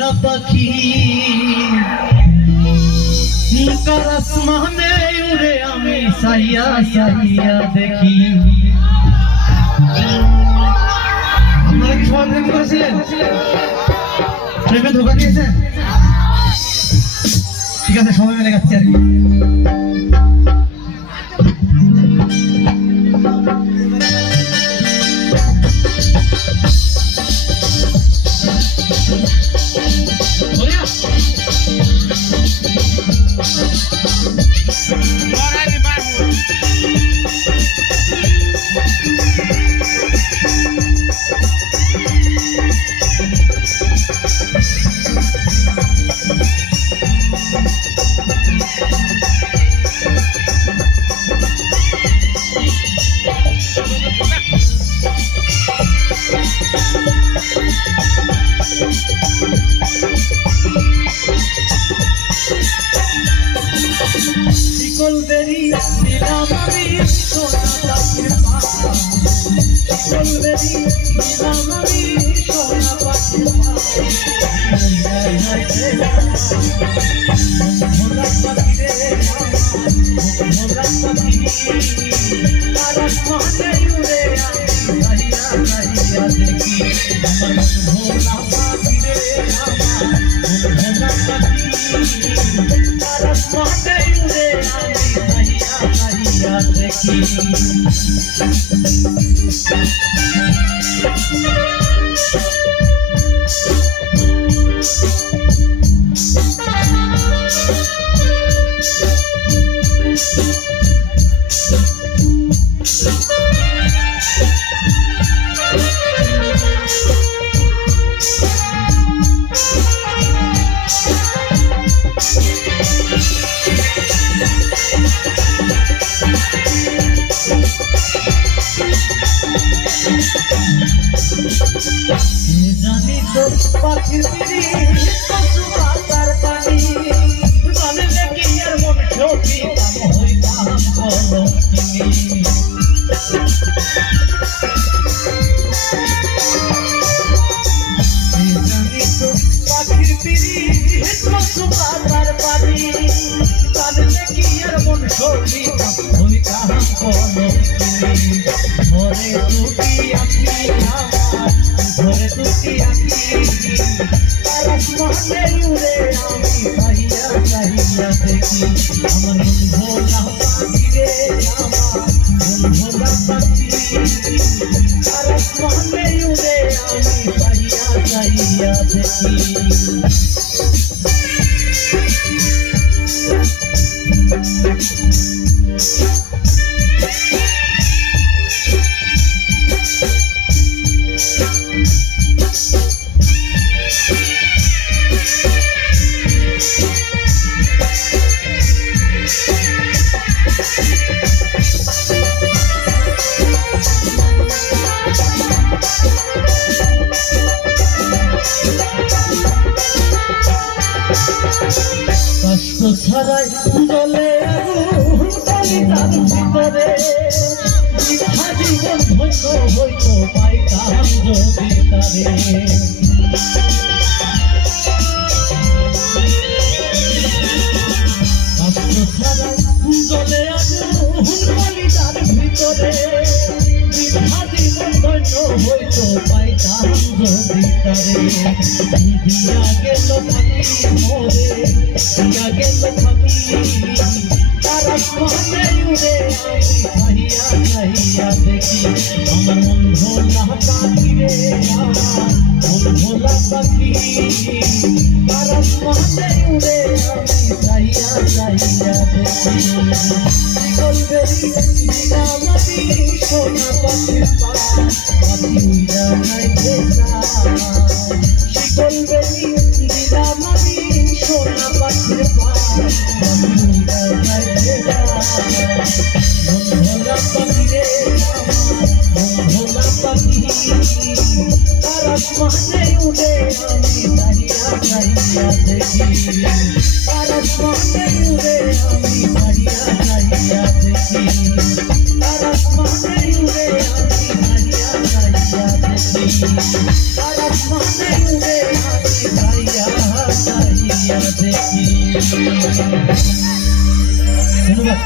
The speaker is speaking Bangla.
ভোলা পাখি কার আসমানে উড়ে আমি সাইয়া সাইয়া দেখি। আপনারা কি সবাই প্রেম করেছিলেন? প্রেমে ধোকা দিয়েছেন? ঠিক আছে, সবাই মিলে গাচ্ছি আর কি। শিকলবেরি দিলাম আমি সোনা পাখির পাখা, শিকলবেরি দিলাম আমি সোনা পাখির পাখা। ভোলা পাখি রে ভোলা পাখি তার আসমানে উড়ে আমি সাইয়া সাইয়া দেখি। আমার ভোলা পাখি রে ভোলা পাখি তার আসমানে উড়ে আমি সাইয়া সাইয়া দেখি। জানি তো পাখির পিড়ি কচু পাতার পানি জানলে কি আর মন সখী কাম হইতাম কলঙ্কিনী। জানি তো পাখির পিড়ি কচু পাতার পানি জানলে কি আর মন সখী কাম হইতাম কলঙ্কিনী। ঘরে দুটি আঁকি আমার ঘরে দুটি আঁকি তার আসমানে উড়ে আমি সাইয়া সাইয়া দেখি। আমার মন ভোলা পাখি রে মন ভোলা পাখি তার আসমানে উড়ে আমি সাইয়া সাইয়া দেখি। কষ্ট ছাড়াই জলে আগুন কলিজার ভিতরে মিঠা জীবন ধন্য হইত পাইতাম যদি তারে। কষ্ট ছাড়াই জলে আগুন কলিজার ভিতরে মিঠা জীবন ধন্য হইত পাইতাম যদি তারে। দিয়া গেল পাখি মোরে দিয়া গেল পাখি তার আসমানে উড়ে আমি সাইয়া সাইয়া দেখি। আমার মন ভোলা পাখি রে মন ভোলা পাখি তার আসমানে উড়ে আমি সাইয়া সাইয়া দেখি। শিকলবেরি দিলাম আমি সোনা পাখির পাখা পাখি উড়া যাইতে চায়। শিকলবেরি দিলাম আমি সোনা পাখির পাখা পাখি উড়া যাইতে চায়। মন ভোলা পাখি রে মন ভোলা পাখি তার আসমানে উড়ে আমি সাইয়া সাইয়া দেখি। তার আসমানে উড়ে আমি সাইয়া সাইয়া দেখি। তার আসমানে উড়ে আমি সাইয়া সাইয়া দেখি। তার আসমানে উড়ে আমি সাইয়া দেখি। ধন্যবাদ।